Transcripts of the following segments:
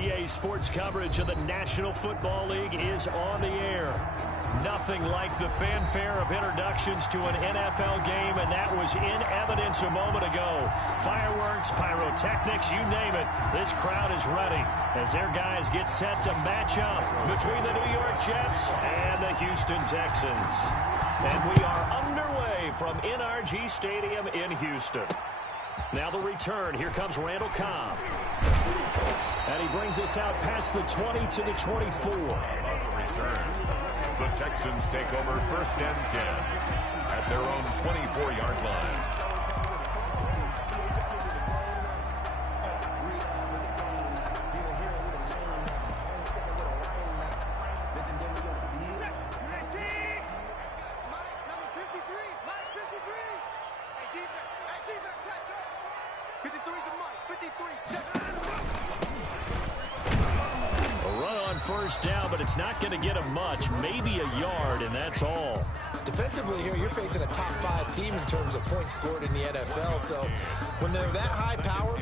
EA Sports coverage of the National Football League is on the air. Nothing like the fanfare of introductions to an NFL game, and that was in evidence a moment ago. Fireworks, pyrotechnics, you name it. This crowd is ready as their guys get set to match up between the New York Jets and the Houston Texans. And we are underway from NRG Stadium in Houston. Now the return. Here comes Randall Cobb. And he brings us out past the 20 to the 24. The Texans take over 1st and 10 at their own 24-yard line. First down, but it's not going to get him much, maybe a yard, and that's all. Defensively here, you're facing a top-5 team in terms of points scored in the NFL, so when they're that high power,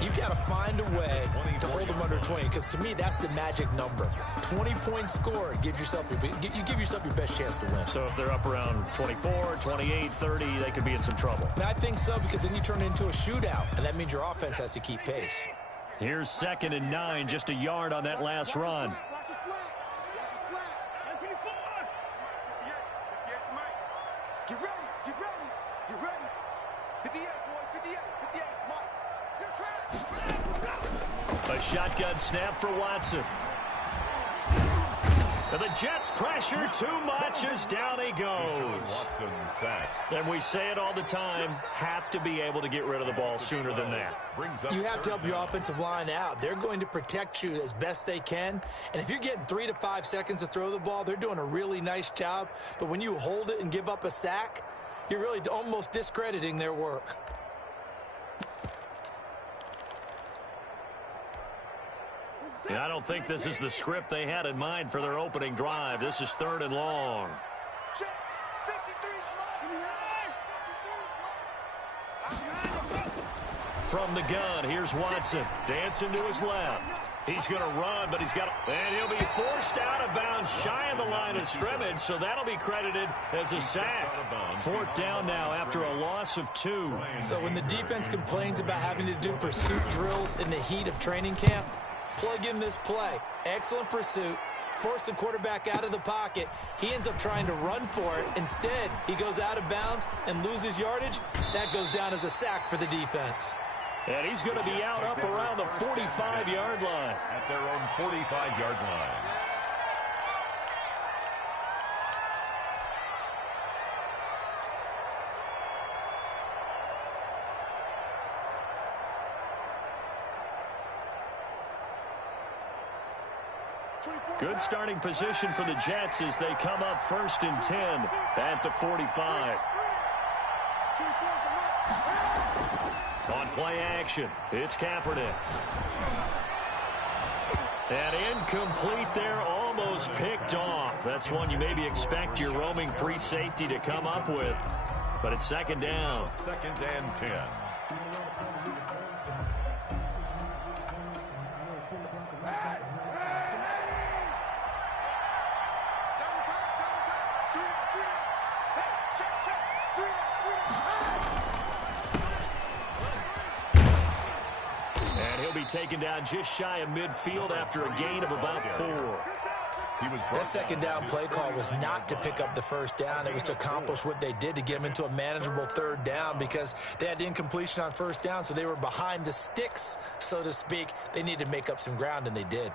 you've got to find a way to hold them under 20, because to me, that's the magic number. 20 points scored, you give yourself your best chance to win. So if they're up around 24, 28, 30, they could be in some trouble. I think so, because then you turn it into a shootout, and that means your offense has to keep pace. Here's 2nd and 9, just a yard on that last run. A shotgun snap for Watson. And the Jets pressure too much as down he goes. Watson sacked. And we say it all the time, have to be able to get rid of the ball sooner than that. You have to help your offensive line out. They're going to protect you as best they can. And if you're getting 3 to 5 seconds to throw the ball, they're doing a really nice job. But when you hold it and give up a sack, you're really almost discrediting their work. Yeah, I don't think this is the script they had in mind for their opening drive. This is 3rd and long. From the gun, here's Watson. Dancing to his left. He's going to run, but he's got to... And he'll be forced out of bounds shy of the line of scrimmage, so that'll be credited as a sack. 4th down now after a loss of 2. So when the defense complains about having to do pursuit drills in the heat of training camp, plug in this play. Excellent pursuit. Force the quarterback out of the pocket. He ends up trying to run for it. Instead, he goes out of bounds and loses yardage. That goes down as a sack for the defense. And he's going to be out up around the 45-yard line. At their own 45-yard line. Good starting position for the Jets as they come up 1st and 10 at the 45. On play action, it's Kaepernick. And incomplete there, almost picked off. That's one you maybe expect your roaming free safety to come up with. But it's 2nd down. 2nd and 10. Taken down just shy of midfield after a gain of about 4. That 2nd down play call was not to pick up the 1st down. It was to accomplish what they did to get them into a manageable 3rd down because they had incompletion on 1st down, so they were behind the sticks, so to speak. They needed to make up some ground, and they did.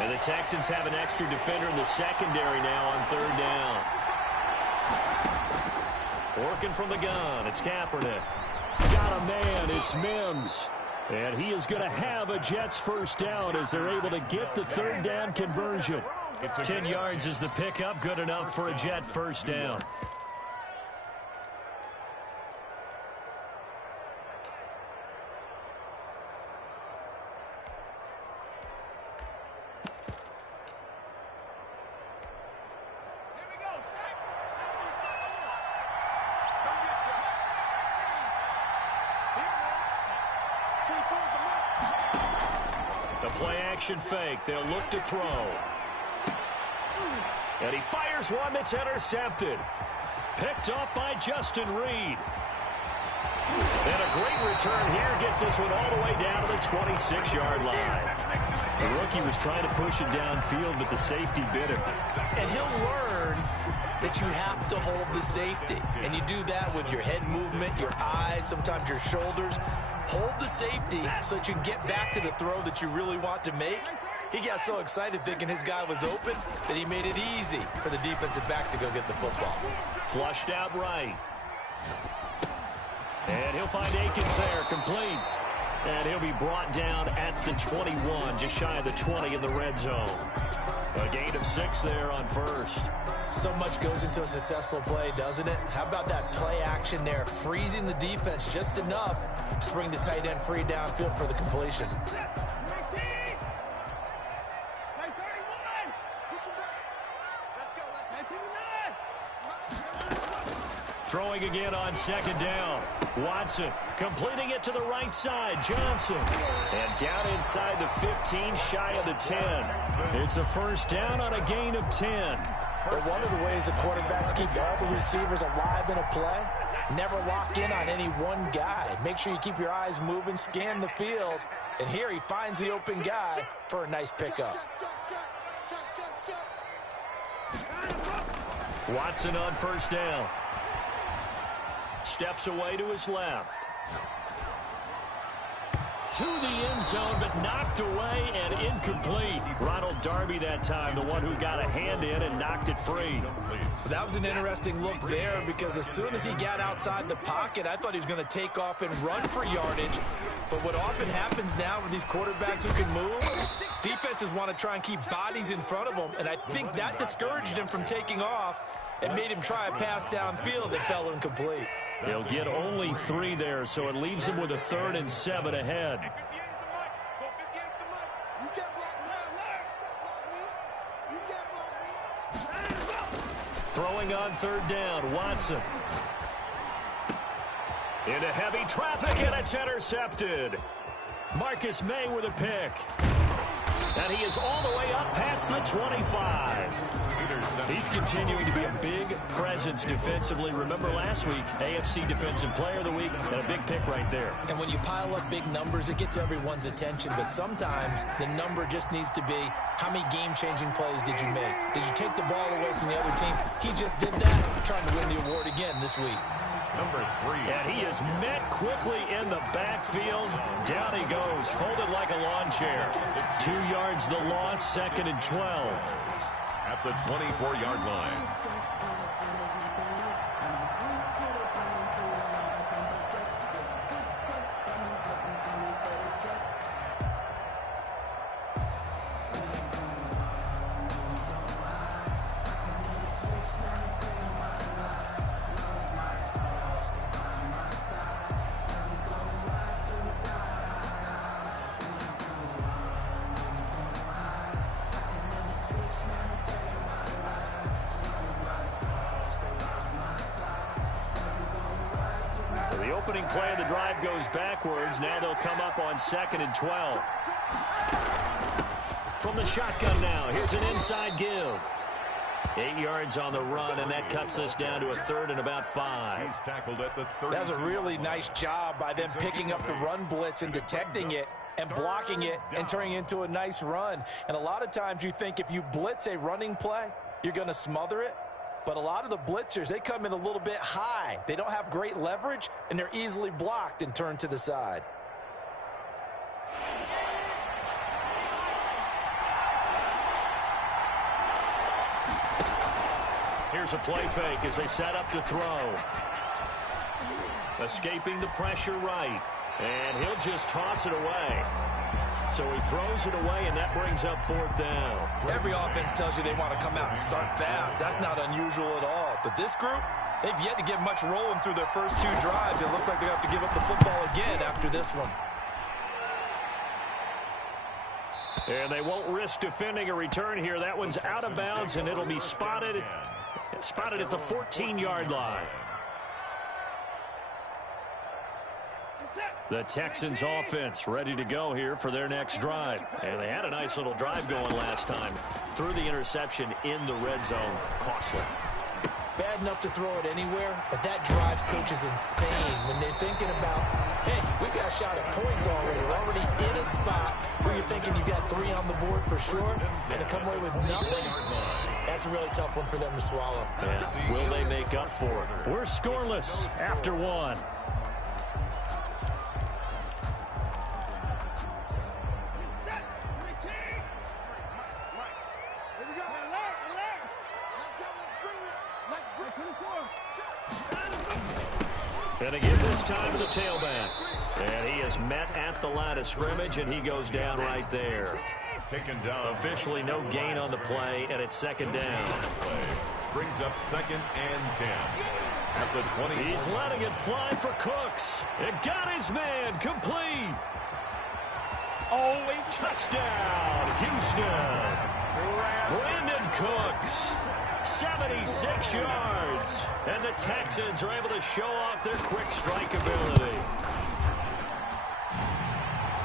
And the Texans have an extra defender in the secondary now on 3rd down. Working from the gun, it's Kaepernick. Got a man, it's Mims. And he is going to have a Jets 1st down as they're able to get the 3rd down conversion. 10 yards is the pickup, good enough for a Jet 1st down. The play-action fake. They'll look to throw. And he fires one that's intercepted. Picked up by Justin Reed. And a great return here gets this one all the way down to the 26-yard line. The rookie was trying to push it downfield, but the safety bit him. And he'll learn that you have to hold the safety. And you do that with your head movement, your eyes, sometimes your shoulders. Hold the safety so that you can get back to the throw that you really want to make. He got so excited thinking his guy was open that he made it easy for the defensive back to go get the football. Flushed out right. And he'll find Akins there, complete. And he'll be brought down at the 21, just shy of the 20 in the red zone. A gain of 6 there on first. So much goes into a successful play, doesn't it? How about that play action there, freezing the defense just enough to bring the tight end free downfield for the completion. Throwing again on second down. Watson completing it to the right side. Johnson. And down inside the 15, shy of the 10. It's a first down on a gain of 10. But one of the ways the quarterbacks keep all the receivers alive in a play, never lock in on any one guy. Make sure you keep your eyes moving, scan the field. And here he finds the open guy for a nice pickup. Watson on first down. Steps away to his left. To the end zone, but knocked away and incomplete. Ronald Darby that time, the one who got a hand in and knocked it free. That was an interesting look there because as soon as he got outside the pocket, I thought he was going to take off and run for yardage. But what often happens now with these quarterbacks who can move, defenses want to try and keep bodies in front of them, and I think that discouraged him from taking off and made him try a pass downfield that fell incomplete. He'll get only 3 there, so it leaves him with a 3rd and 7 ahead. Throwing on 3rd down, Watson. Into heavy traffic, and it's intercepted. Marcus May with a pick. And he is all the way up past the 25. He's continuing to be a big presence defensively. Remember last week, AFC Defensive Player of the Week, and a big pick right there. And when you pile up big numbers, it gets everyone's attention. But sometimes the number just needs to be, how many game-changing plays did you make? Did you take the ball away from the other team? He just did that, trying to win the award again this week. Number 3. And he is met quickly in the backfield. Down he goes, folded like a lawn chair. 2 yards the loss, 2nd and 12. At the 24-yard line. The opening play of the drive goes backwards. Now they'll come up on 2nd and 12. From the shotgun now, here's an inside give. 8 yards on the run, and that cuts us down to a 3rd and about 5. He's tackled at the 30. That was a really nice job by them picking up the run blitz and detecting it and blocking it and turning it into a nice run. And a lot of times you think if you blitz a running play, you're going to smother it. But a lot of the blitzers, they come in a little bit high. They don't have great leverage, and they're easily blocked and turned to the side. Here's a play fake as they set up to throw. Escaping the pressure right. And he'll just toss it away. So he throws it away, and that brings up 4th down. Every offense tells you they want to come out and start fast. That's not unusual at all. But this group, they've yet to get much rolling through their first 2 drives. It looks like they're going to have to give up the football again after this one. And they won't risk defending a return here. That one's out of bounds, and it'll be spotted at the 14-yard line. The Texans offense ready to go here for their next drive. And they had a nice little drive going last time. Threw the interception in the red zone. Costly. Bad enough to throw it anywhere, but that drives coaches insane when they're thinking about, hey, we got a shot at points already. We're already in a spot where you're thinking you got 3 on the board for sure, and to come away with nothing, that's a really tough one for them to swallow. Yeah. Will they make up for it? We're scoreless after 1. And again this time to the tailback. And he is met at the line of scrimmage, and he goes down right there. Taken down. Officially no gain on the play, and it's second down. Brings up 2nd and 10. At the 20. He's letting it fly for Cooks. It got his man complete. Oh, a touchdown, Houston. Brandon Cooks. 76 yards. And the Texans are able to show off their quick strike ability.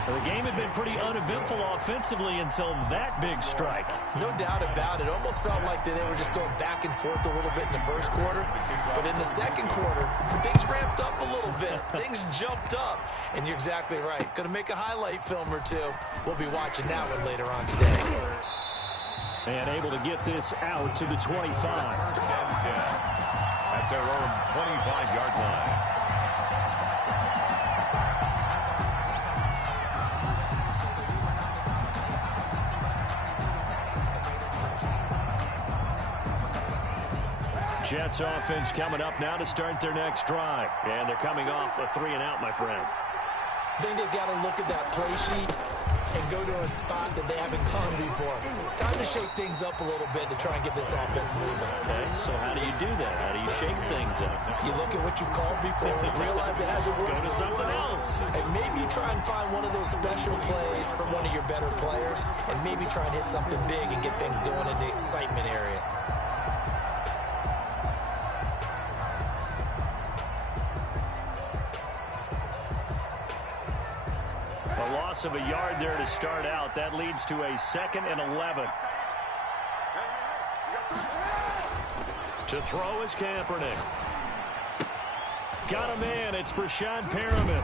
The game had been pretty uneventful offensively until that big strike. No doubt about it. Almost felt like they were just going back and forth a little bit in the first quarter. But in the second quarter, things ramped up a little bit. Things jumped up. And you're exactly right. Going to make a highlight film or two. We'll be watching that one later on today. And able to get this out to the 25. 1st and 10. At their own 25-yard line. Jets offense coming up now to start their next drive. And they're coming off a 3-and-out, my friend. I think they've got to look at that play sheet and go to a spot that they haven't gone before. Time to shake things up a little bit to try and get this offense moving. Okay, so how do you do that? How do you shake things up? You look at what you've called before and realize it hasn't worked. Go to something else. And maybe try and find one of those special plays from one of your better players, and maybe try and hit something big and get things going in the excitement area. A loss of a yard there to start out. That leads to a 2nd and 11. To throw is Kaepernick. Got a man. It's Brashad Perriman.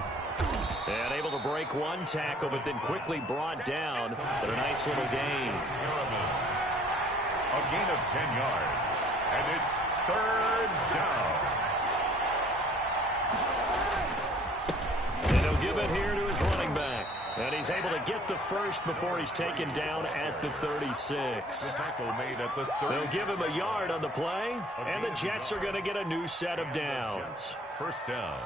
And able to break one tackle, but then quickly brought down. But a nice little gain. A gain of 10 yards. And it's 3rd down. And he'll give it here to his running back. And he's able to get the first before he's taken down at the 36. The tackle made at the 30. They'll give him a yard on the play, and the Jets are going to get a new set of downs. 1st down.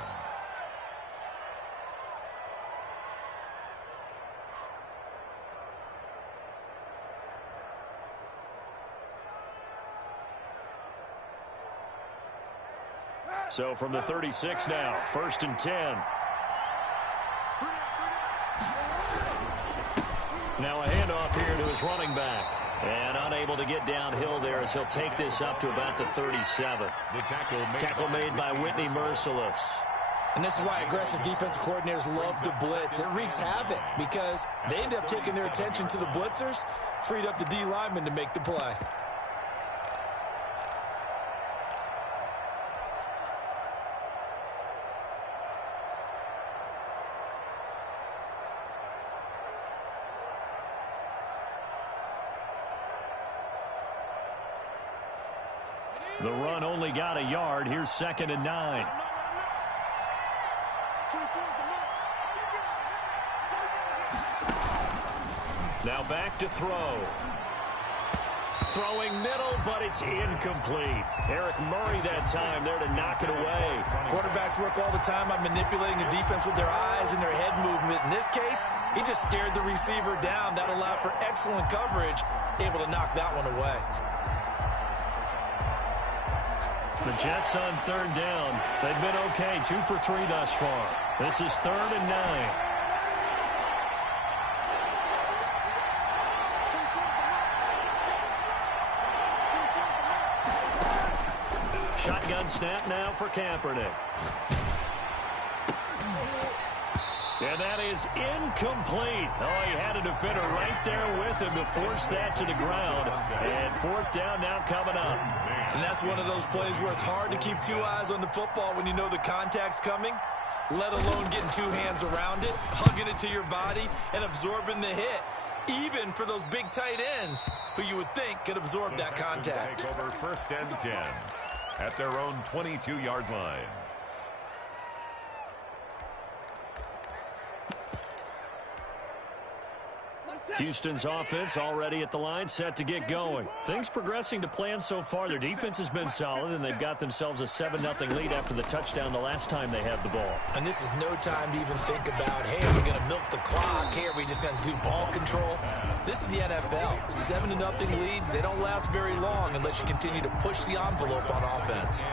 So from the 36 now, 1st and 10. Now a handoff here to his running back. And unable to get downhill there as he'll take this up to about the 37. The tackle made by Whitney Merciless. And this is why aggressive defensive coordinators love to blitz. It wreaks havoc because they end up taking their attention to the blitzers, freed up the D lineman to make the play. The run only got a yard. Here's 2nd and 9. Now back to throw. Throwing middle, but it's incomplete. Eric Murray that time there to knock it away. Quarterbacks work all the time on manipulating the defense with their eyes and their head movement. In this case, he just scared the receiver down. That allowed for excellent coverage, able to knock that one away. The Jets on 3rd down. They've been okay, 2 for 3 thus far. This is 3rd and 9. Shotgun snap now for Kaepernick. And that is incomplete. Oh, he had a defender right there with him to force that to the ground. And fourth down now coming up. And that's one of those plays where it's hard to keep two eyes on the football when you know the contact's coming, let alone getting two hands around it, hugging it to your body, and absorbing the hit. Even for those big tight ends who you would think could absorb that contact. Take over first and 10 at their own 22-yard line. Houston's offense already at the line, set to get going. Things progressing to plan so far. Their defense has been solid, and they've got themselves a 7-0 lead after the touchdown the last time they had the ball. And this is no time to even think about, hey, are we going to milk the clock? Hey, are we just going to do ball control? This is the NFL. 7-0 leads, they don't last very long unless you continue to push the envelope on offense.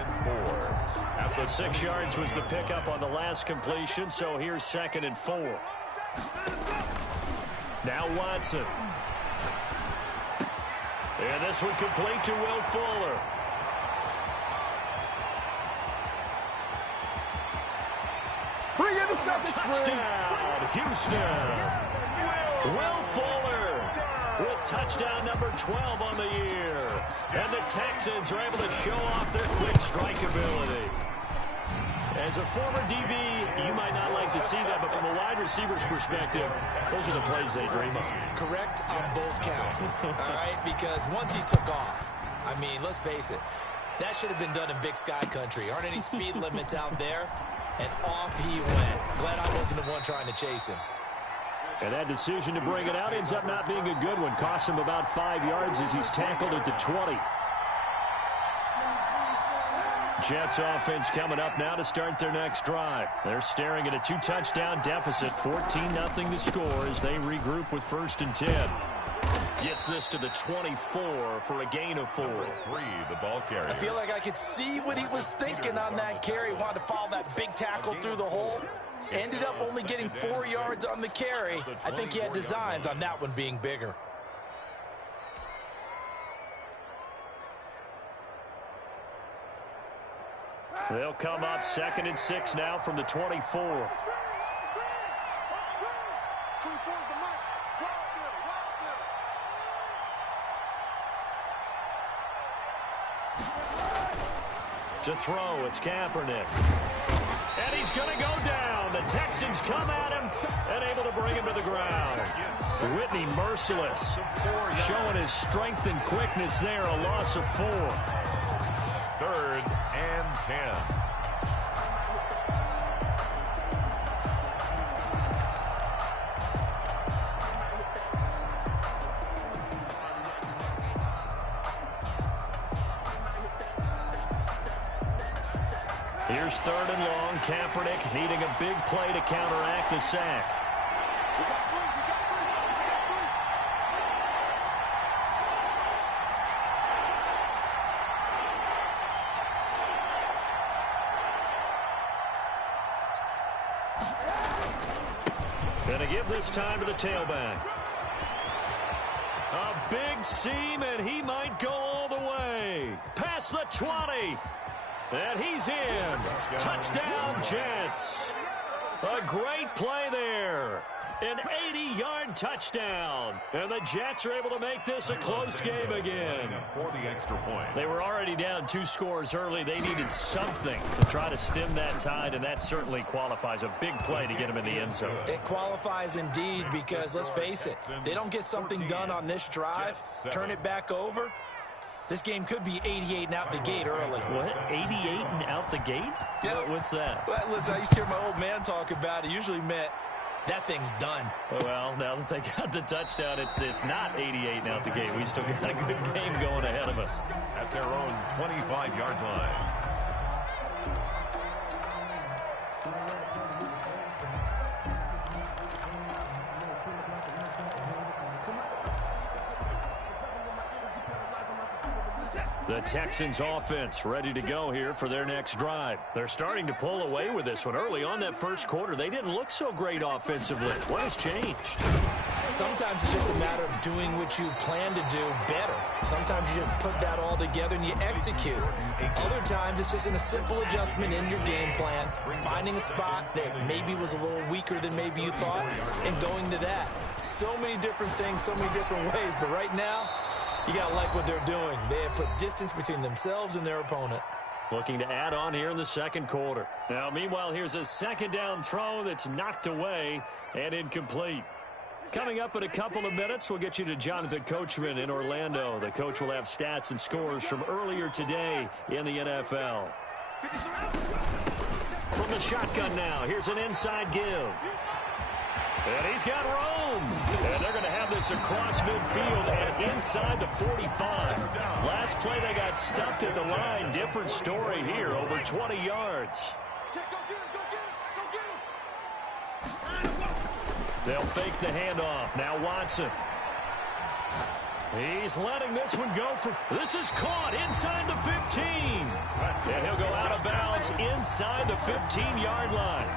But 6 yards was the pickup on the last completion, so here's 2nd and 4. Now Watson. And this one complete to Will Fuller. Bring in the second. Touchdown, Houston. Will Fuller with touchdown number 12 on the year. And the Texans are able to show off their quick strike ability. As a former DB, you might not like to see that, but from a wide receiver's perspective, those are the plays they dream of. Correct on both counts, all right? Because once he took off, I mean, let's face it, that should have been done in Big Sky Country. Aren't any speed limits out there? And off he went. Glad I wasn't the one trying to chase him. And that decision to bring it out ends up not being a good one. Cost him about 5 yards as he's tackled at the 20. Jets offense coming up now to start their next drive. They're staring at a 2-touchdown deficit, 14-0 to score as they regroup with 1st and 10. Gets this to the 24 for a gain of 4. The ball carrier. I feel like I could see what he was thinking on that carry. Wanted to follow that big tackle through the hole. Ended up only getting 4 yards on the carry. I think he had designs on that one being bigger. They'll come up 2nd and 6 now from the 24. To throw, it's Kaepernick. And he's going to go down. The Texans come at him and able to bring him to the ground. Whitney merciless, showing his strength and quickness there, a loss of 4. 3rd and 10. Here's 3rd and long. Kaepernick needing a big play to counteract the sack. Gonna give this time to the tailback. A big seam, and he might go all the way. Past the 20. And he's in. Touchdown, Jets. A great play there. An 80-yard touchdown. And the Jets are able to make this a close game again. For the extra point. They were already down 2 scores early. They needed something to try to stem that tide, and that certainly qualifies. A big play to get him in the end zone. It qualifies indeed because, let's face it, they don't get something done on this drive, turn it back over. This game could be 88 and out the gate early. What? 88 and out the gate? Yeah. What's that? Well, listen, I used to hear my old man talk about it. Usually meant that thing's done. Well, now that they got the touchdown, it's not 88 and out the gate. We still got a good game going ahead of us. At their own 25-yard line. The Texans offense ready to go here for their next drive. They're starting to pull away with this one. Early on that first quarter, they didn't look so great offensively. What has changed? Sometimes it's just a matter of doing what you plan to do better. Sometimes you just put that all together and you execute. Other times it's just in a simple adjustment in your game plan. finding a spot that maybe was a little weaker than maybe you thought, and going to that. So many different things, so many different ways, but right now, you got to like what they're doing. They have put distance between themselves and their opponent. Looking to add on here in the second quarter. Now, meanwhile, here's a second down throw that's knocked away and incomplete. Coming up in a couple of minutes, we'll get you to Jonathan Coachman in Orlando. The coach will have stats and scores from earlier today in the NFL. From the shotgun now, here's an inside give. And he's got room. And they're going to have this across midfield and inside the 45. Last play they got stuffed at the line. Different story here, over 20 yards. They'll fake the handoff. Now Watson. He's letting this one go for... This is caught inside the 15. And he'll go out of bounds inside the 15-yard line.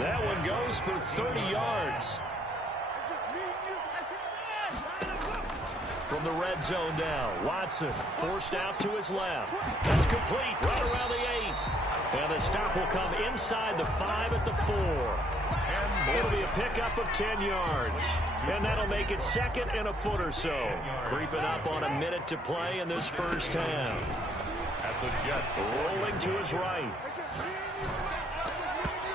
That one goes for 30 yards. From the red zone now, Watson forced out to his left. That's complete right around the 8. And the stop will come inside the 5 at the 4. It'll be a pickup of 10 yards. And that'll make it second and a foot or so. Creeping up on a minute to play in this first half. At the Jets. Rolling to his right.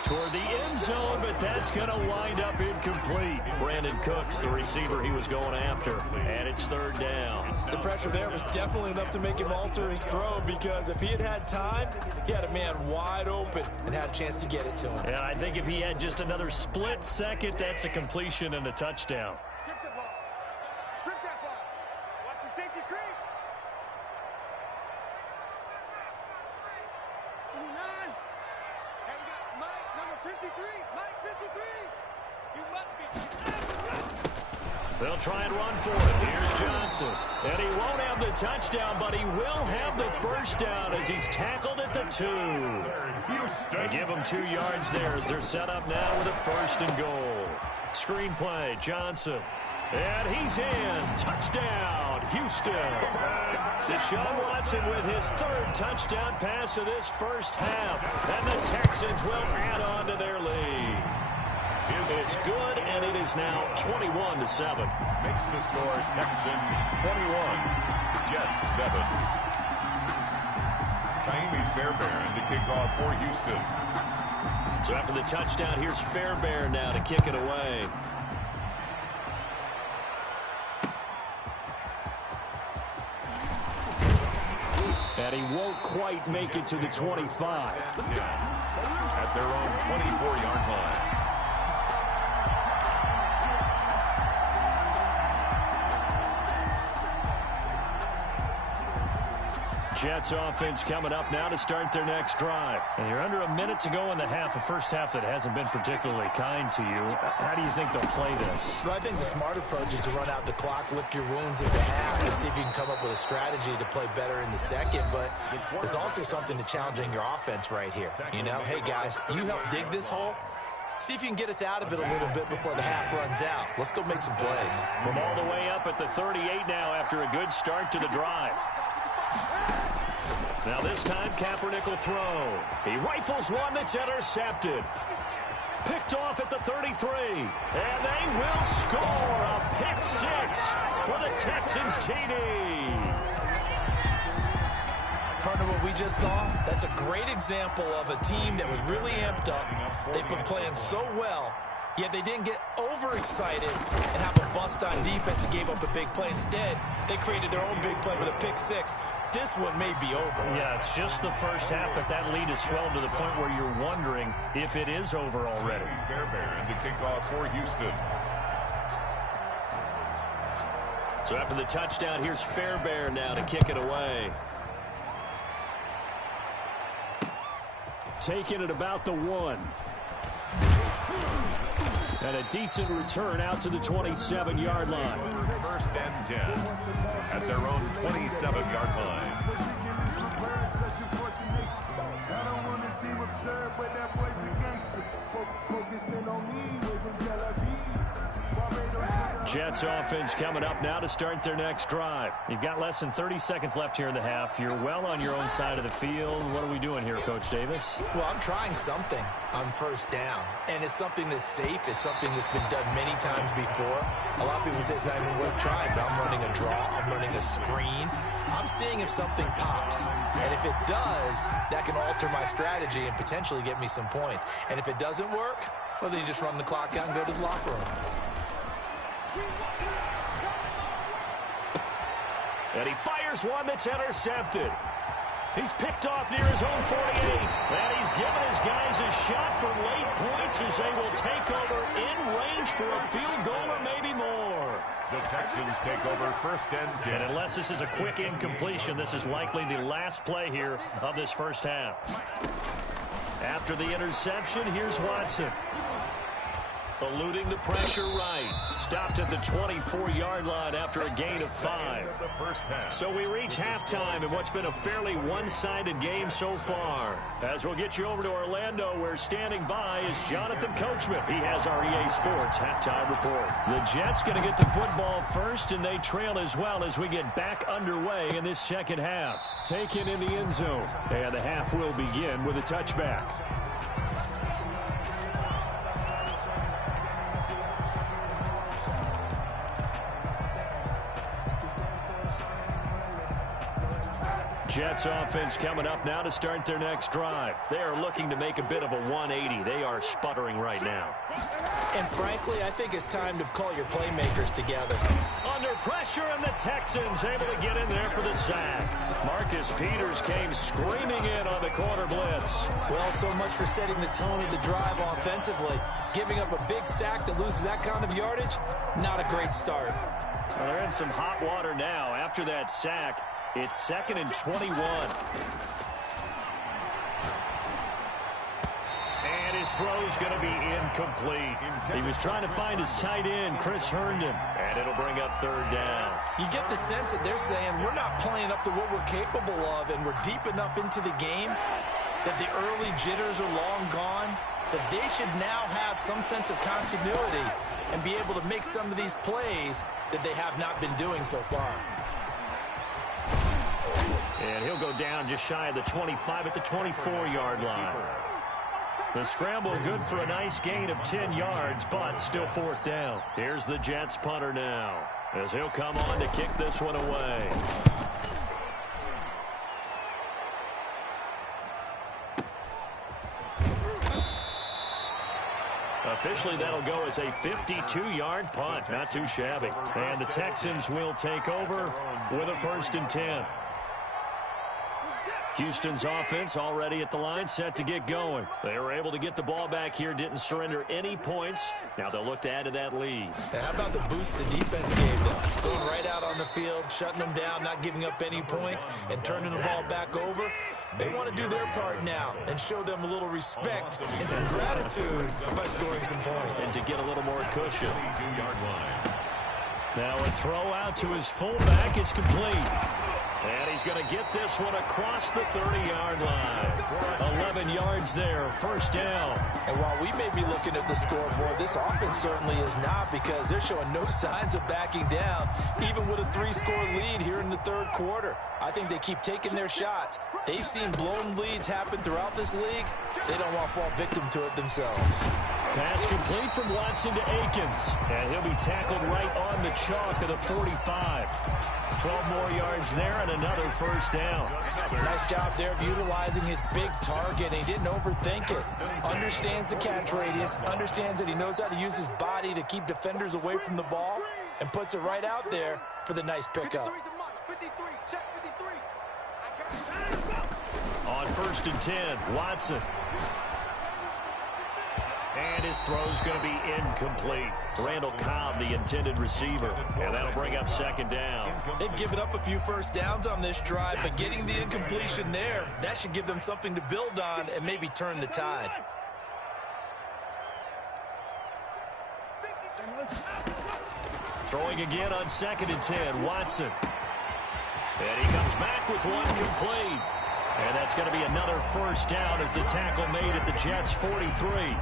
Toward the end zone, but that's going to wind up incomplete. Brandon Cooks, the receiver he was going after. And it's third down. The pressure there was definitely enough to make him alter his throw, because if he had time, he had a man wide open and had a chance to get it to him. And I think if he had just another split second, that's a completion and a touchdown. Strip that ball. Strip that ball. Watch the safety creep. 29. And we got Mike, number 53. Mike, 53. You must be. They'll try and run for it. Here's Johnson. And he won't have the touchdown, but he will have the first down as he's tackled at the 2. They give him 2 yards there as they're set up now with a first and goal. Screenplay, Johnson. And he's in. Touchdown, Houston. Deshaun Watson with his third touchdown pass of this first half. And the Texans will add on to their lead. It's good, and it is now 21-7. Makes the score Texans 21, Jets 7. Naimi Fairbairn to kick off for Houston. So after the touchdown, here's Fairbairn now to kick it away. And he won't quite make it to the 25. At their own 24-yard line. Jets offense coming up now to start their next drive. And you're under a minute to go in the half, a first half that hasn't been particularly kind to you. How do you think they'll play this? Well, I think the smart approach is to run out the clock, lick your wounds in the half, and see if you can come up with a strategy to play better in the second. But there's also something to challenging your offense right here. You know, hey, guys, you help dig this hole. See if you can get us out of it a little bit before the half runs out. Let's go make some plays. From all the way up at the 38 now after a good start to the drive. Now this time, Kaepernick will throw. He rifles one that's intercepted. Picked off at the 33. And they will score a pick 6 for the Texans TD. Partner, what we just saw, that's a great example of a team that was really amped up. They've been playing so well, yet they didn't get overexcited and have a bust on defense and gave up a big play. Instead, they created their own big play with a pick 6. This one may be over. Yeah, it's just the first half, but that lead has swelled to the point where you're wondering if it is over already. Fairbairn to kick off for Houston. So after the touchdown, here's Fairbairn now to kick it away. Taking it about the 1. And a decent return out to the 27-yard line. First and 10 at their own 27-yard line. Jets offense coming up now to start their next drive. You've got less than 30 seconds left here in the half. You're well on your own side of the field. What are we doing here, Coach Davis? Well, I'm trying something on first down, and it's something that's safe. It's something that's been done many times before. A lot of people say it's not even worth trying, but I'm running a draw. I'm running a screen. I'm seeing if something pops, and if it does, that can alter my strategy and potentially get me some points. And if it doesn't work, well, then you just run the clock out and go to the locker room. And he fires one that's intercepted. He's picked off near his own 48. And he's given his guys a shot for late points as they will take over in range for a field goal or maybe more. The Texans take over first and 10. And unless this is a quick incompletion, this is likely the last play here of this first half. After the interception, here's Watson. Eluding the pressure right. Stopped at the 24-yard line after a gain of 5. So we reach halftime in what's been a fairly one-sided game so far. As we'll get you over to Orlando, where standing by is Jonathan Coachman. He has our EA Sports halftime report. The Jets going to get the football first, and they trail as well as we get back underway in this second half. Taken in the end zone, and the half will begin with a touchback. Jets offense coming up now to start their next drive. They are looking to make a bit of a 180. They are sputtering right now. And frankly, I think it's time to call your playmakers together. Under pressure, and the Texans able to get in there for the sack. Marcus Peters came screaming in on the corner blitz. Well, so much for setting the tone of the drive offensively. Giving up a big sack that loses that kind of yardage, not a great start. Well, they're in some hot water now after that sack. It's 2nd and 21. And his throw's going to be incomplete. He was trying to find his tight end, Chris Herndon, and it'll bring up 3rd down. You get the sense that they're saying we're not playing up to what we're capable of, and we're deep enough into the game that the early jitters are long gone, that they should now have some sense of continuity and be able to make some of these plays that they have not been doing so far. And he'll go down just shy of the 25 at the 24-yard line. The scramble good for a nice gain of 10 yards, but still 4th down. Here's the Jets punter now, as he'll come on to kick this one away. Officially, that'll go as a 52-yard punt. Not too shabby. And the Texans will take over with a 1st and 10. Houston's offense already at the line, set to get going. They were able to get the ball back here, didn't surrender any points. Now they'll look to add to that lead. Now, how about the boost the defense gave them? Going right out on the field, shutting them down, not giving up any points, and turning the ball back over. They want to do their part now and show them a little respect and some gratitude by scoring some points. And to get a little more cushion. Now a throw out to his fullback. It's complete. And he's going to get this one across the 30-yard line. 11 yards there, 1st down. And while we may be looking at the scoreboard, this offense certainly is not, because they're showing no signs of backing down, even with a 3-score lead here in the 3rd quarter. I think they keep taking their shots. They've seen blown leads happen throughout this league. They don't want to fall victim to it themselves. Pass complete from Watson to Akins. And he'll be tackled right on the chalk of the 45. 12 more yards there and another 1st down. Nice job there of utilizing his big target. He didn't overthink it. Understands the catch radius. Understands that he knows how to use his body to keep defenders away from the ball. And puts it right out there for the nice pickup. On 1st and 10, Watson. And his throw's going to be incomplete. Randall Cobb, the intended receiver. And that'll bring up 2nd down. They've given up a few 1st downs on this drive, but getting the incompletion there, that should give them something to build on and maybe turn the tide. Throwing again on 2nd and 10, Watson. And he comes back with one complete. And that's going to be another first down as the tackle made at the Jets' 43.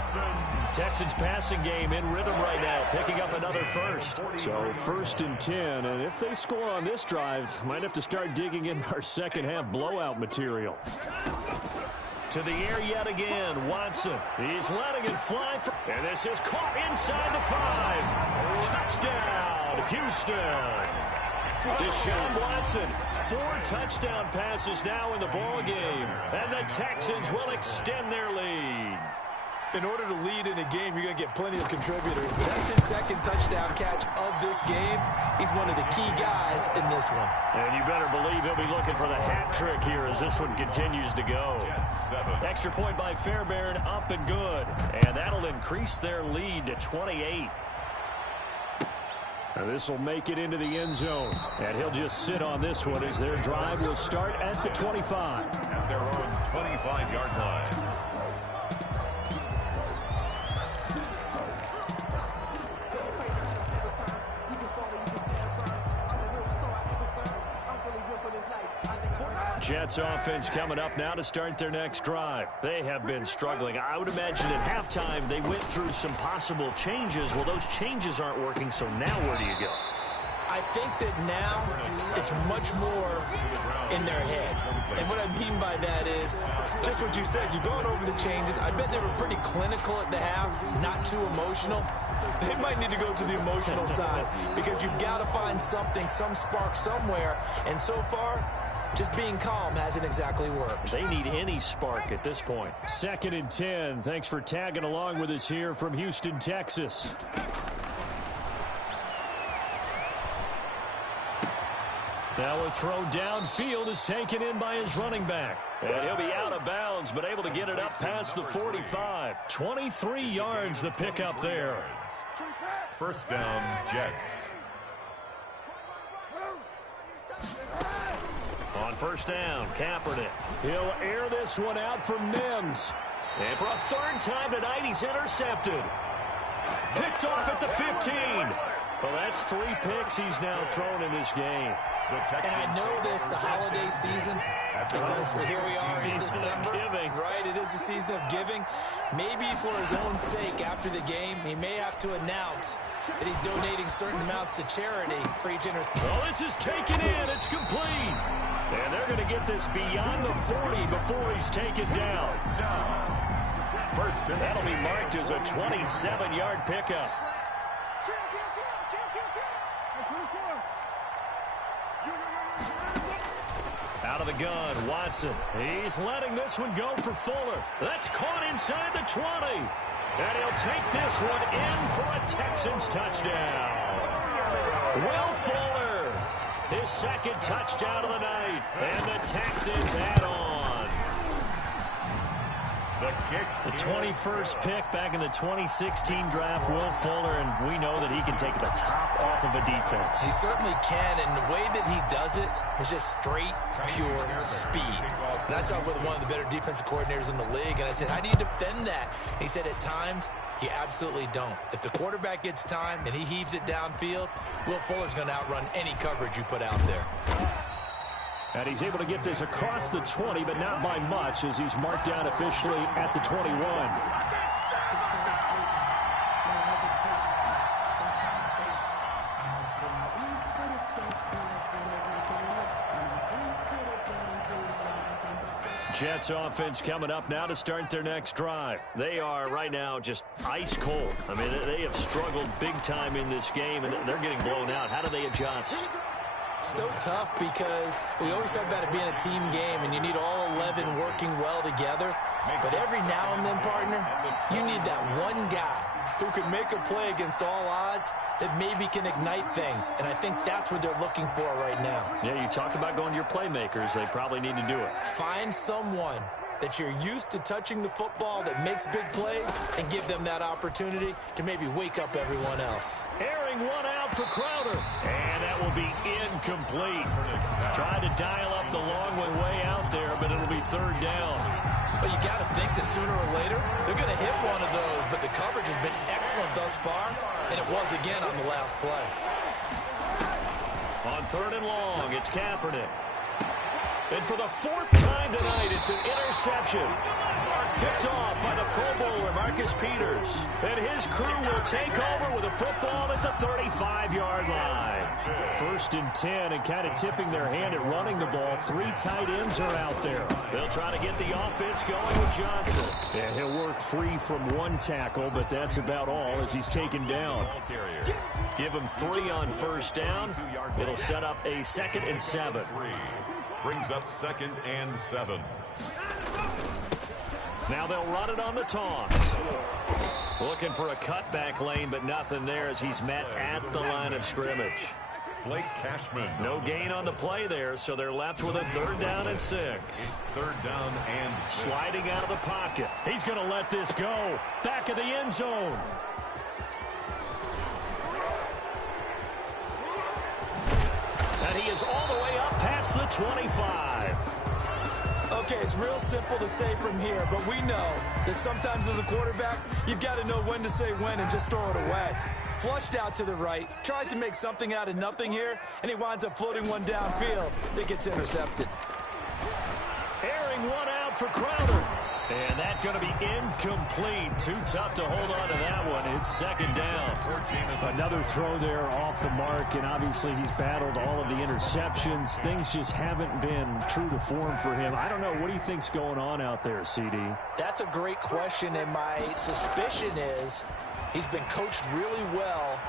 Texans passing game in rhythm right now, picking up another first. So 1st and 10, and if they score on this drive, might have to start digging in our second half blowout material. To the air yet again, Watson. He's letting it fly. And this is caught inside the 5. Touchdown, Houston. Deshaun Watson, 4 touchdown passes now in the ball game. And the Texans will extend their lead. In order to lead in a game, you're going to get plenty of contributors. But that's his 2nd touchdown catch of this game. He's one of the key guys in this one. And you better believe he'll be looking for the hat trick here as this one continues to go. Extra point by Fairbairn, up and good. And that'll increase their lead to 28. And this will make it into the end zone. And he'll just sit on this one as their drive will start at the 25. At their own 25-yard line. Jets offense coming up now to start their next drive. They have been struggling. I would imagine at halftime they went through some possible changes. Well, those changes aren't working, so now where do you go? I think that now it's much more in their head. And what I mean by that is just what you said. You've gone over the changes. I bet they were pretty clinical at the half, not too emotional. They might need to go to the emotional side because you've got to find something, some spark somewhere. And so far, just being calm hasn't exactly worked. They need any spark at this point. 2nd and 10. Thanks for tagging along with us here from Houston, Texas. Now a throw downfield is taken in by his running back. And he'll be out of bounds, but able to get it up past the 45. 23 yards the pickup there. First down, Jets. On first down, Kaepernick. He'll air this one out for Mims. And for a 3rd time tonight, he's intercepted. Picked off at the 15. Well, that's 3 picks he's now thrown in this game. And I know this, the holiday season, because here we are in December. Right, it is the season of giving. Maybe for his own sake, after the game, he may have to announce that he's donating certain amounts to charity for each interception. Well, this is taken in. It's complete. And they're going to get this beyond the 40 before he's taken down. That'll be marked as a 27-yard pickup. Out of the gun, Watson. He's letting this one go for Fuller. That's caught inside the 20. And he'll take this one in for a Texans touchdown. Will Fuller, his 2nd touchdown of the night. And the Texans add on. The 21st pick back in the 2016 draft, Will Fuller, and we know that he can take the top off of a defense. He certainly can, and the way that he does it is just straight, pure speed. And I saw with one of the better defensive coordinators in the league, and I said, how do you defend that? And he said, at times, you absolutely don't. If the quarterback gets time and he heaves it downfield, Will Fuller's going to outrun any coverage you put out there. And he's able to get this across the 20, but not by much, as he's marked down officially at the 21. Jets offense coming up now to start their next drive. They are right now just ice cold. I mean, they have struggled big time in this game, and they're getting blown out. How do they adjust? So tough because we always talk about it being a team game and you need all 11 working well together. But every now and then, partner, you need that one guy who can make a play against all odds that maybe can ignite things. And I think that's what they're looking for right now. Yeah, you talk about going to your playmakers. They probably need to do it. Find someone that you're used to touching the football that makes big plays and give them that opportunity to maybe wake up everyone else. Airing one out for Crowder. And that will be incomplete. Tried to dial up the long one way out there, but it'll be 3rd down. But you got to think that sooner or later, they're going to hit one of those, but the coverage has been excellent thus far, and it was again on the last play. On 3rd and long, it's Kaepernick. And for the fourth time tonight, it's an interception. Picked off by the Pro Bowler, Marcus Peters. And his crew will take over with a football at the 35-yard line. 1st and 10, and kind of tipping their hand at running the ball. 3 tight ends are out there. They'll try to get the offense going with Johnson. Yeah, he'll work free from 1 tackle, but that's about all as he's taken down. Give him 3 on 1st down. It'll set up a 2nd and 7. Brings up 2nd and 7. Now they'll run it on the toss. Looking for a cutback lane, but nothing there as he's met at the line of scrimmage. Blake Cashman. No gain on the play there, so they're left with a 3rd down and 6. 3rd down and 6. Sliding out of the pocket. He's going to let this go. Back of the end zone. And he is all the way up past the 25. Okay, it's real simple to say from here, but we know that sometimes as a quarterback, you've got to know when to say when and just throw it away. Flushed out to the right, tries to make something out of nothing here, and he winds up floating one downfield that gets intercepted. Airing one out for Crowder. And that's going to be incomplete. Too tough to hold on to that one. It's 2nd down. Another throw there off the mark, and obviously he's battled all of the interceptions. Things just haven't been true to form for him. I don't know. What do you think's going on out there, CD? That's a great question, and my suspicion is he's been coached really well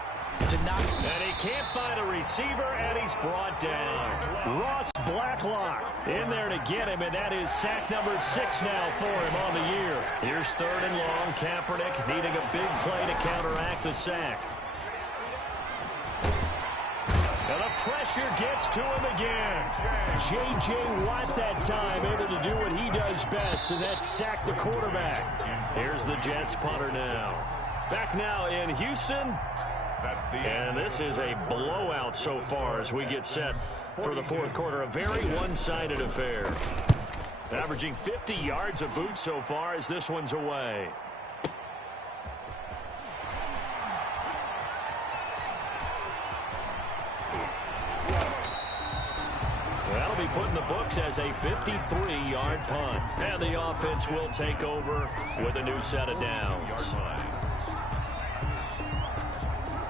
to not. And he can't find a receiver, and he's brought down. Ross Blacklock in there to get him, and that is sack number 6 now for him on the year. Here's 3rd and long. Kaepernick needing a big play to counteract the sack. And the pressure gets to him again. J.J. Watt that time able to do what he does best, and that's sack the quarterback. Here's the Jets punter now. Back now in Houston. And this is a blowout so far as we get set for the 4th quarter. A very one-sided affair. Averaging 50 yards a boot so far as this one's away. That'll be put in the books as a 53-yard punt. And the offense will take over with a new set of downs.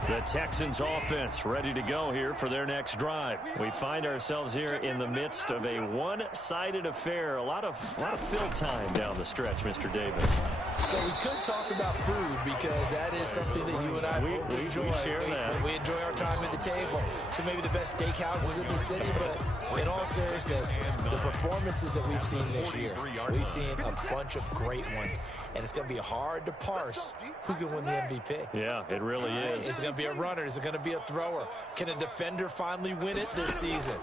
The Texans offense ready to go here for their next drive. We find ourselves here in the midst of a one-sided affair. A lot of fill time down the stretch, Mr. Davis. So we could talk about food because that is something that you and I both enjoy. We share that. We enjoy our time at the table. So maybe the best steakhouses in the city, but in all seriousness, the performances that we've seen this year, we've seen a bunch of great ones. And it's going to be hard to parse who's going to win the MVP. Yeah, it really is. Is it going to be a runner? Is it going to be a thrower? Can a defender finally win it this season?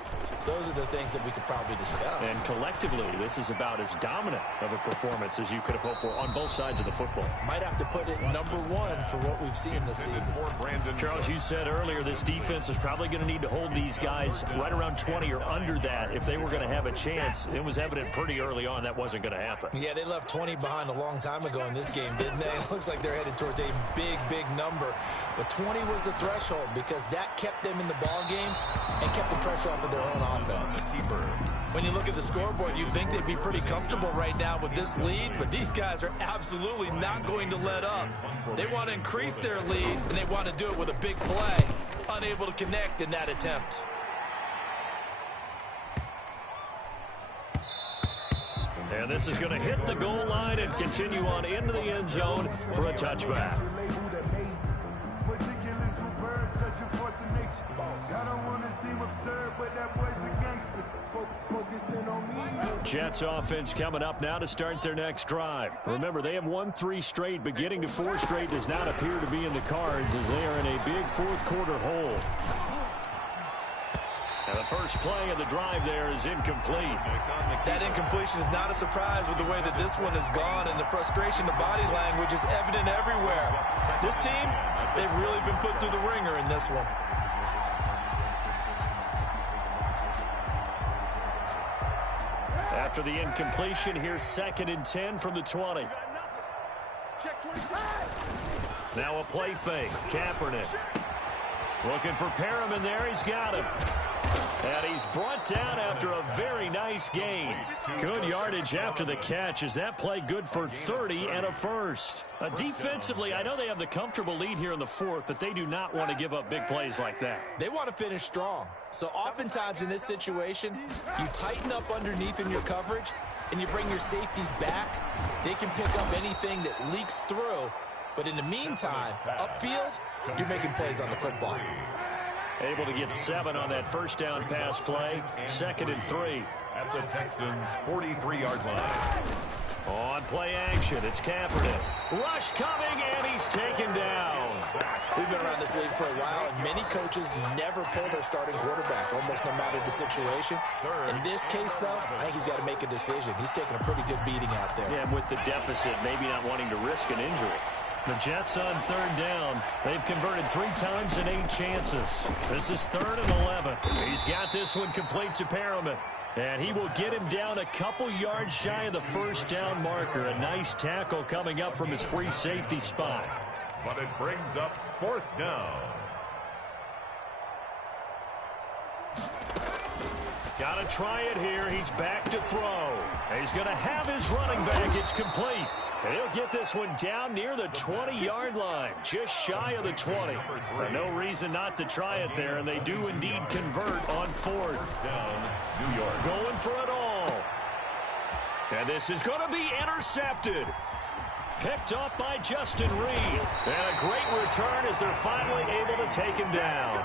Those are the things that we could probably discuss. And collectively, this is about as dominant of a performance as you could have hoped for on both sides of the football. Might have to put it number 1 for what we've seen this season. Charles, you said earlier this defense is probably going to need to hold these guys right around 20 or under that if they were going to have a chance. It was evident pretty early on that wasn't going to happen. Yeah, they left 20 behind a long time ago in this game, didn't they? It looks like they're headed towards a big, big number. But 20 was the threshold because that kept them in the ball game and kept the pressure off of their own offense. When you look at the scoreboard, you'd think they'd be pretty comfortable right now with this lead, but these guys are absolutely not going to let up. They want to increase their lead, and they want to do it with a big play. Unable to connect in that attempt. And this is going to hit the goal line and continue on into the end zone for a touchback. Jets offense coming up now to start their next drive. Remember, they have won 3 straight, but getting to 4 straight does not appear to be in the cards as they are in a big 4th quarter hole. And the first play of the drive there is incomplete. That incompletion is not a surprise with the way that this one has gone, and the frustration, the body language is evident everywhere. This team, they've really been put through the ringer in this one. After the incompletion, here's 2nd and 10 from the 20. Check 25. Now a play fake. Kaepernick. Looking for Perriman there. He's got him. And he's brought down after a very nice gain. Good yardage after the catch. Is that play good for 30 and a first? Defensively, I know they have the comfortable lead here in the fourth, but they do not want to give up big plays like that. They want to finish strong. So oftentimes in this situation, you tighten up underneath in your coverage, and you bring your safeties back. They can pick up anything that leaks through. But in the meantime, upfield, you're making plays on the football. Able to get 7 on that first down pass play. 2nd and 3. At the Texans' 43-yard line. On play action, it's Kaepernick. Rush coming, and he's taken down. We've been around this league for a while, and many coaches never pull their starting quarterback, almost no matter the situation. In this case, though, I think he's got to make a decision. He's taking a pretty good beating out there. Yeah, with the deficit, maybe not wanting to risk an injury. The Jets on 3rd down. They've converted 3 times in 8 chances. This is 3rd and 11. He's got this one complete to Perriman. And he will get him down a couple yards shy of the first down marker. A nice tackle coming up from his free safety spot. But it brings up 4th down. Got to try it here. He's back to throw. He's going to have his running back. It's complete. And he'll get this one down near the 20-yard line, just shy of the 20. No reason not to try it there, and they do indeed convert on 4th. Down, New York. Going for it all. And this is going to be intercepted. Picked up by Justin Reed. And a great return as they're finally able to take him down.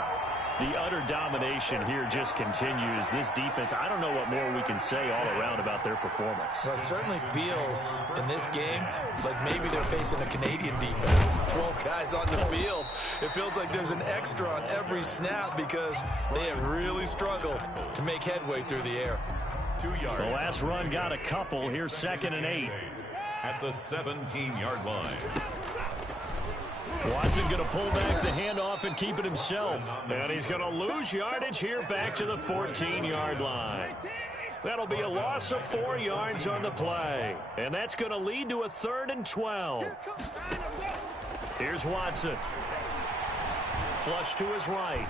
The utter domination here just continues. This defense, I don't know what more we can say all around about their performance. Well, it certainly feels in this game like maybe they're facing a Canadian defense. 12 guys on the field. It feels like there's an extra on every snap because they have really struggled to make headway through the air. 2 yards. The last run got a couple. Here's 2nd and 8. At the 17-yard line. Watson going to pull back the handoff and keep it himself. And he's going to lose yardage here back to the 14-yard line. That'll be a loss of 4 yards on the play. And that's going to lead to a 3rd and 12. Here's Watson. Flush to his right.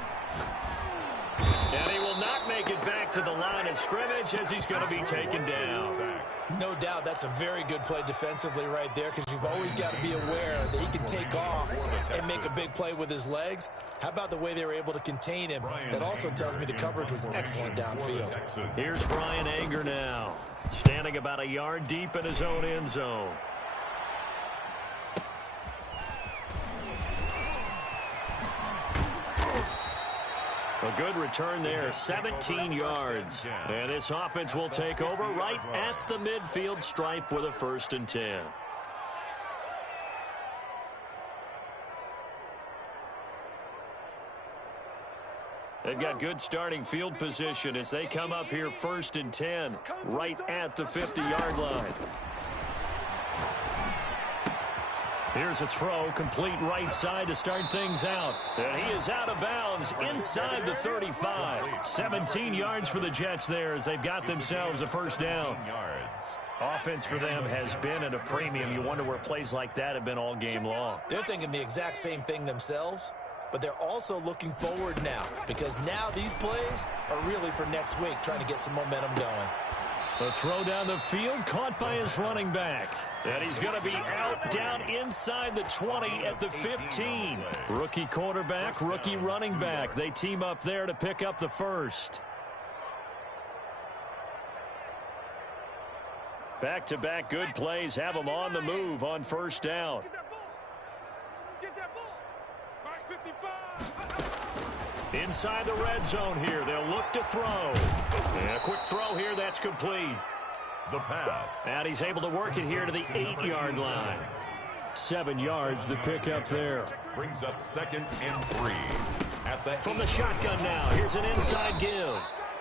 And he will not make it back to the line of scrimmage as he's going to be taken down. No doubt that's a very good play defensively right there because you've always got to be aware that he can take off and make a big play with his legs. How about the way they were able to contain him? That also tells me the coverage was excellent downfield. Here's Brian Anger now, standing about a yard deep in his own end zone. A good return there, 17 yards. And this offense will take over right at the midfield stripe with a 1st and 10. They've got good starting field position as they come up here 1st and 10, right at the 50-yard line. Here's a throw, complete right side to start things out. And he is out of bounds inside the 35. 17 yards for the Jets there as they've got themselves a 1st down. Offense for them has been at a premium. You wonder where plays like that have been all game long. They're thinking the exact same thing themselves, but they're also looking forward now because now these plays are really for next week, trying to get some momentum going. The throw down the field, caught by his running back. And he's going to be out down inside the 20 at the 15. Rookie quarterback, rookie running back. They team up there to pick up the 1st. Back-to-back good plays have them on the move on 1st down. Get that ball. Mark 55. Inside the red zone here. They'll look to throw. And a quick throw here. That's complete. The pass. And he's able to work it here to the 8-yard line. 7 yards, the pickup there. Brings up 2nd and 3. At the From the shotgun now, here's an inside give.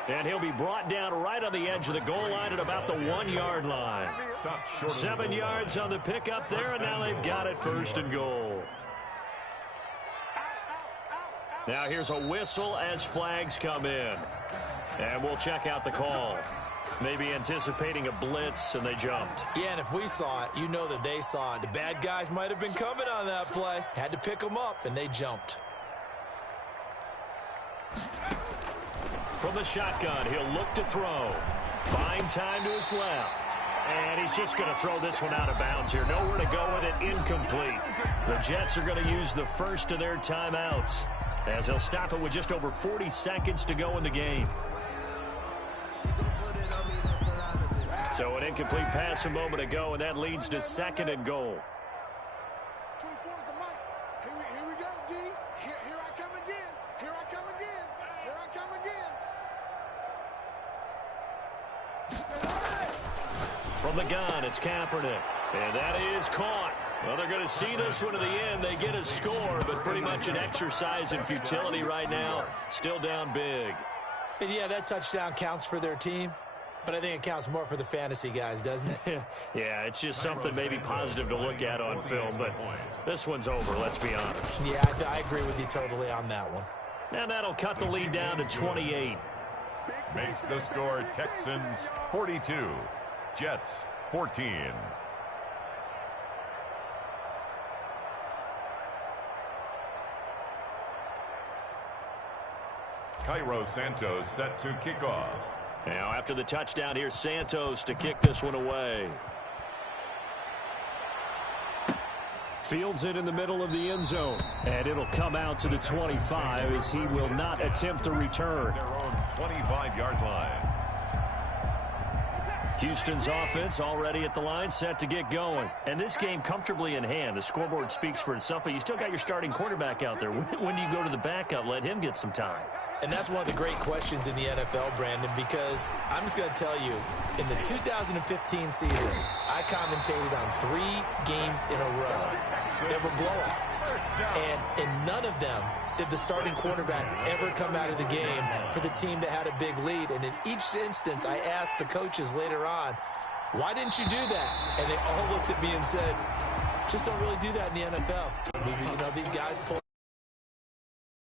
And he'll be brought down right on the edge of the goal line at about the 1-yard line. 7 yards on the pickup there, and now they've got it 1st and goal. Now here's a whistle as flags come in. And we'll check out the call. Maybe anticipating a blitz, and they jumped. Yeah, and if we saw it, you know that they saw it. The bad guys might have been coming on that play. Had to pick them up, and they jumped. From the shotgun, he'll look to throw. Find time to his left. And he's just going to throw this one out of bounds here. Nowhere to go with it. Incomplete. The Jets are going to use the first of their timeouts as they'll stop it with just over 40 seconds to go in the game. So an incomplete pass a moment ago, and that leads to 2nd and goal. 24 is the mic. Here we go, D. Here I come again. Here I come again. Here I come again. From the gun, it's Kaepernick. And that is caught. Well, they're going to see this one to the end. They get a score, but pretty much an exercise in futility right now. Still down big. And yeah, that touchdown counts for their team, but I think it counts more for the fantasy guys, doesn't it? Yeah, it's just something maybe positive to look at on film, but this one's over, let's be honest. Yeah, I agree with you totally on that one. And that'll cut the lead down to 28. Makes the score Texans 42, Jets 14. Cairo Santos set to kick off. Now after the touchdown, here's Santos to kick this one away. Fields it in the middle of the end zone. And it'll come out to the 25 as he will not attempt to return. Their own 25-yard line. Houston's offense already at the line, set to get going. And this game comfortably in hand. The scoreboard speaks for itself, but you still got your starting quarterback out there. When do you go to the backup? Let him get some time. And that's one of the great questions in the NFL, Brandon, because I'm just going to tell you, in the 2015 season, I commentated on 3 games in a row that were blowouts. And in none of them did the starting quarterback ever come out of the game for the team that had a big lead. And in each instance, I asked the coaches later on, why didn't you do that? And they all looked at me and said, just don't really do that in the NFL. You know, these guys pull